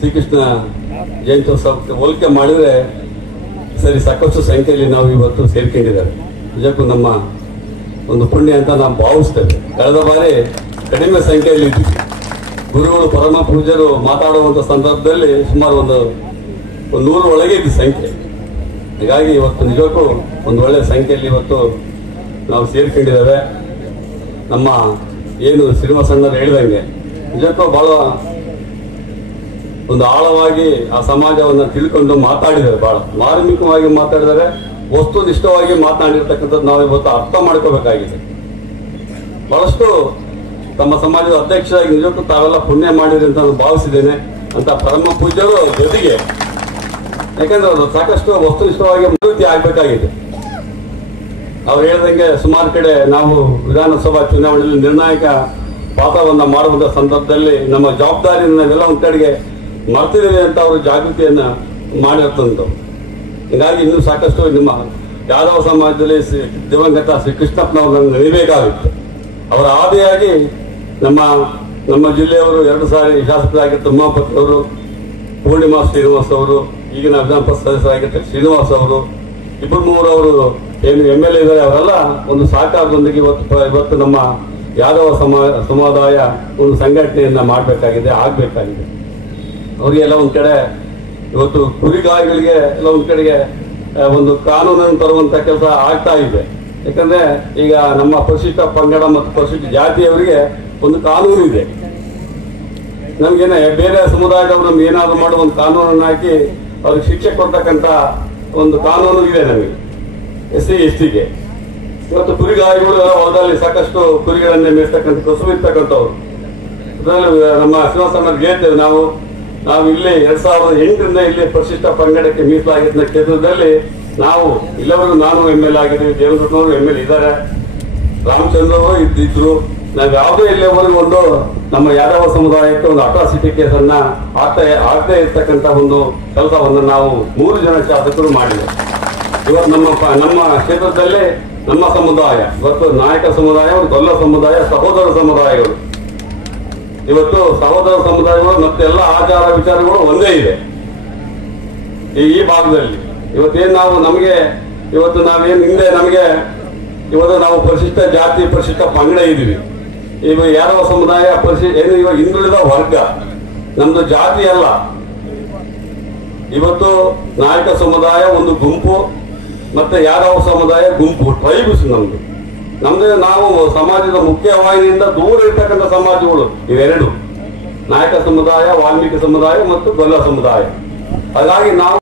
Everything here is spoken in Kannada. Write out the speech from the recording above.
ಶ್ರೀಕೃಷ್ಣ ಜಯಂತ್ಯೋತ್ಸವಕ್ಕೆ ಹೋಲಿಕೆ ಮಾಡಿದ್ರೆ ಸರಿ ಸಾಕಷ್ಟು ಸಂಖ್ಯೆಯಲ್ಲಿ ನಾವು ಇವತ್ತು ಸೇರ್ಕೊಂಡಿದ್ದಾರೆ. ನಿಜಕ್ಕೂ ನಮ್ಮ ಒಂದು ಪುಣ್ಯ ಅಂತ ನಾವು ಭಾವಿಸ್ತೇವೆ. ಕಳೆದ ಬಾರಿ ಕಡಿಮೆ ಸಂಖ್ಯೆಯಲ್ಲಿ ಇದ್ವಿ. ಗುರುಗಳು ಪರಮ ಪೂಜ್ಯರು ಮಾತಾಡುವಂಥ ಸಂದರ್ಭದಲ್ಲಿ ಸುಮಾರು ಒಂದು 100 ಒಳಗೆ ಇದ್ದ ಸಂಖ್ಯೆ. ಹೀಗಾಗಿ ಇವತ್ತು ನಿಜಕ್ಕೂ ಒಂದು ಒಳ್ಳೆಯ ಸಂಖ್ಯೆಯಲ್ಲಿ ಇವತ್ತು ನಾವು ಸೇರ್ಕೊಂಡಿದ್ದೇವೆ. ನಮ್ಮ ಏನು ಶ್ರೀನಿವಾಸಣ್ಣರು ಹೇಳಿದಂಗೆ ನಿಜಕ್ಕೂ ಬಹಳ ಒಂದು ಆಳವಾಗಿ ಆ ಸಮಾಜವನ್ನು ತಿಳ್ಕೊಂಡು ಮಾತಾಡಿದ್ದಾರೆ. ಬಹಳ ಮಾರ್ಮಿಕವಾಗಿ ಮಾತಾಡಿದರೆ, ವಸ್ತುನಿಷ್ಠವಾಗಿ ಮಾತನಾಡಿರ್ತಕ್ಕಂಥದ್ದು ನಾವು ಇವತ್ತು ಅರ್ಥ ಮಾಡ್ಕೋಬೇಕಾಗಿದೆ. ಬಹಳಷ್ಟು ತಮ್ಮ ಸಮಾಜದ ಅಧ್ಯಕ್ಷರಾಗಿ ನಿಜಕ್ಕೂ ತಾವೆಲ್ಲ ಪುಣ್ಯ ಮಾಡಿದ್ರಿ ಅಂತ ನಾನು ಭಾವಿಸಿದ್ದೇನೆ ಅಂತ ಪರಮ ಪೂಜ್ಯರು ಜೊತೆಗೆ. ಯಾಕಂದ್ರೆ ಅದು ಸಾಕಷ್ಟು ವಸ್ತುನಿಷ್ಠವಾಗಿ ಅಭಿವೃದ್ಧಿ ಆಗ್ಬೇಕಾಗಿದೆ. ಅವ್ರು ಹೇಳಿದಂಗೆ ಸುಮಾರು ಕಡೆ ನಾವು ವಿಧಾನಸಭಾ ಚುನಾವಣೆಯಲ್ಲಿ ನಿರ್ಣಾಯಕ ಪಾತ್ರವನ್ನ ಮಾಡುವಂತ ಸಂದರ್ಭದಲ್ಲಿ ನಮ್ಮ ಜವಾಬ್ದಾರಿಯನ್ನು ನಾವೆಲ್ಲ ಒಂದ್ ಕಡೆಗೆ ಮರ್ತಿದ್ದೇವೆ ಅಂತ ಅವರು ಜಾಗೃತಿಯನ್ನ ಮಾಡಿರ್ತಂಥವ್ರು. ಹೀಗಾಗಿ ಇನ್ನೂ ಸಾಕಷ್ಟು ನಿಮ್ಮ ಯಾದವ ಸಮಾಜದಲ್ಲಿ ದಿವಂಗತ ಶ್ರೀ ಕೃಷ್ಣಪ್ಪನವ್ರನ್ನ ನೆನಬೇಕಾಗುತ್ತೆ. ಅವರ ಆದಿಯಾಗಿ ನಮ್ಮ ಜಿಲ್ಲೆಯವರು 2 ಸಾರಿ ಶಾಸಕರಾಗಿದ್ದ ಉಮಾಪತಿ ಅವರು, ಪೂರ್ಣಿಮಾ ಶ್ರೀನಿವಾಸ್ ಅವರು, ಈಗಿನ ವಿಧಾನ ಪರಿಷತ್ ಸದಸ್ಯರಾಗಿದ್ದ ಶ್ರೀನಿವಾಸ್ ಅವರು, 2-3 ಅವರು ಏನು MLA ಇದ್ದಾರೆ. ಅವರೆಲ್ಲ ಒಂದು ಸಹಕಾರದೊಂದಿಗೆ ಇವತ್ತು ನಮ್ಮ ಯಾದವ ಸಮುದಾಯ ಒಂದು ಸಂಘಟನೆಯನ್ನ ಮಾಡಬೇಕಾಗಿದೆ, ಆಗ್ಬೇಕಾಗಿದೆ. ಅವರಿಗೆಲ್ಲ ಒಂದ್ ಕಡೆ ಇವತ್ತು ಕುರಿಗಾಯಿಗಳಿಗೆ ಎಲ್ಲ ಒಂದ್ ಕಡೆಗೆ ಒಂದು ಕಾನೂನನ್ನು ತರುವಂತ ಕೆಲಸ ಆಗ್ತಾ ಇದೆ. ಯಾಕಂದ್ರೆ ಈಗ ನಮ್ಮ ಪರಿಶಿಷ್ಟ ಪಂಗಡ ಮತ್ತು ಪರಿಶಿಷ್ಟ ಜಾತಿಯವರಿಗೆ ಒಂದು ಕಾನೂನು ಇದೆ. ನಮ್ಗೇನೆ ಬೇರೆ ಸಮುದಾಯದವರು ನಮ್ಗೆ ಏನಾದ್ರು ಮಾಡುವ ಒಂದು ಕಾನೂನನ್ನು ಹಾಕಿ ಅವ್ರಿಗೆ ಶಿಕ್ಷೆ ಕೊಡ್ತಕ್ಕಂತ ಒಂದು ಕಾನೂನು ಇದೆ ನಮಗೆ SC ST ಗೆ. ಇವತ್ತು ಕುರಿಗಾಯಿಗಳು ಹೊಲದಲ್ಲಿ ಸಾಕಷ್ಟು ಕುರಿಗಳನ್ನೇ ಮೇಯಿಸ್ತಕ್ಕಂಥ ಕಸುಬು ಇರ್ತಕ್ಕಂಥವ್ರು. ಅದರಲ್ಲಿ ನಮ್ಮ ಶ್ರೀನಿವಾಸಣ್ಣವ್ರಿಗೆ ಹೇಳ್ತೇವೆ, ನಾವು ಇಲ್ಲಿ 2008ರಿಂದ ಇಲ್ಲಿ ಪರಿಶಿಷ್ಟ ಪಂಗಡಕ್ಕೆ ಮೀಸಲಾಗಿದ್ದ ಕ್ಷೇತ್ರದಲ್ಲಿ ನಾವು ಇಲ್ಲವರು ನಾನು MLA ಆಗಿದ್ದೀವಿ, ದೇವೇಂದ್ರನವರು MLA ಇದ್ದಾರೆ, ರಾಮಚಂದ್ರ ಅವರು ಇದ್ದಿದ್ರು. ನಾವು ಯಾವುದೇ ಇಲ್ಲಿವರೆಗೂ ಒಂದು ನಮ್ಮ ಯಾದವ ಸಮುದಾಯಕ್ಕೆ ಒಂದು ಅಟ್ರಾಸಿಟಿ ಕೇಸನ್ನ ಆಗದೆ ಇರ್ತಕ್ಕಂಥ ಒಂದು ಕೆಲಸವನ್ನು ನಾವು 3 ಜನ ಶಾಸಕರು ಮಾಡಿದ್ದೇವೆ. ಇವತ್ತು ನಮ್ಮ ಕ್ಷೇತ್ರದಲ್ಲಿ ನಮ್ಮ ಸಮುದಾಯ ಇವತ್ತು ನಾಯಕ ಸಮುದಾಯ, ಗೊಲ್ಲ ಸಮುದಾಯ, ಸಹೋದರ ಸಮುದಾಯಗಳು, ಇವತ್ತು ಸಹೋದರ ಸಮುದಾಯಗಳು ಮತ್ತೆ ಎಲ್ಲ ಆಚಾರ ವಿಚಾರಗಳು ಒಂದೇ ಇದೆ ಈ ಭಾಗದಲ್ಲಿ. ಇವತ್ತೇನು ಇವತ್ತು ನಾವೇನು ಹಿಂದೆ ಇವತ್ತು ನಾವು ಪರಿಶಿಷ್ಟ ಜಾತಿ ಪರಿಶಿಷ್ಟ ಪಂಗಡ ಇದ್ದೀವಿ. ಈಗ ಯಾದವ ಸಮುದಾಯ ಏನು ಇವಾಗ ಹಿಂದುಳಿದ ವರ್ಗ, ನಮ್ದು ಜಾತಿ ಅಲ್ಲ. ಇವತ್ತು ನಾಯಕ ಸಮುದಾಯ ಒಂದು ಗುಂಪು, ಮತ್ತೆ ಯಾದವ ಸಮುದಾಯ ಗುಂಪು, ಟ್ರೈಬ್ಸ್ ನಮ್ದು ನಾವು ಸಮಾಜದ ಮುಖ್ಯವಾಹಿನಿಯಿಂದ ದೂರ ಇರ್ತಕ್ಕಂಥ ಸಮಾಜಗಳು ಇವೆರಡು, ನಾಯಕ ಸಮುದಾಯ, ವಾಲ್ಮೀಕಿ ಸಮುದಾಯ ಮತ್ತು ಗೊಲ್ಲ ಸಮುದಾಯ. ಹಾಗಾಗಿ ನಾವು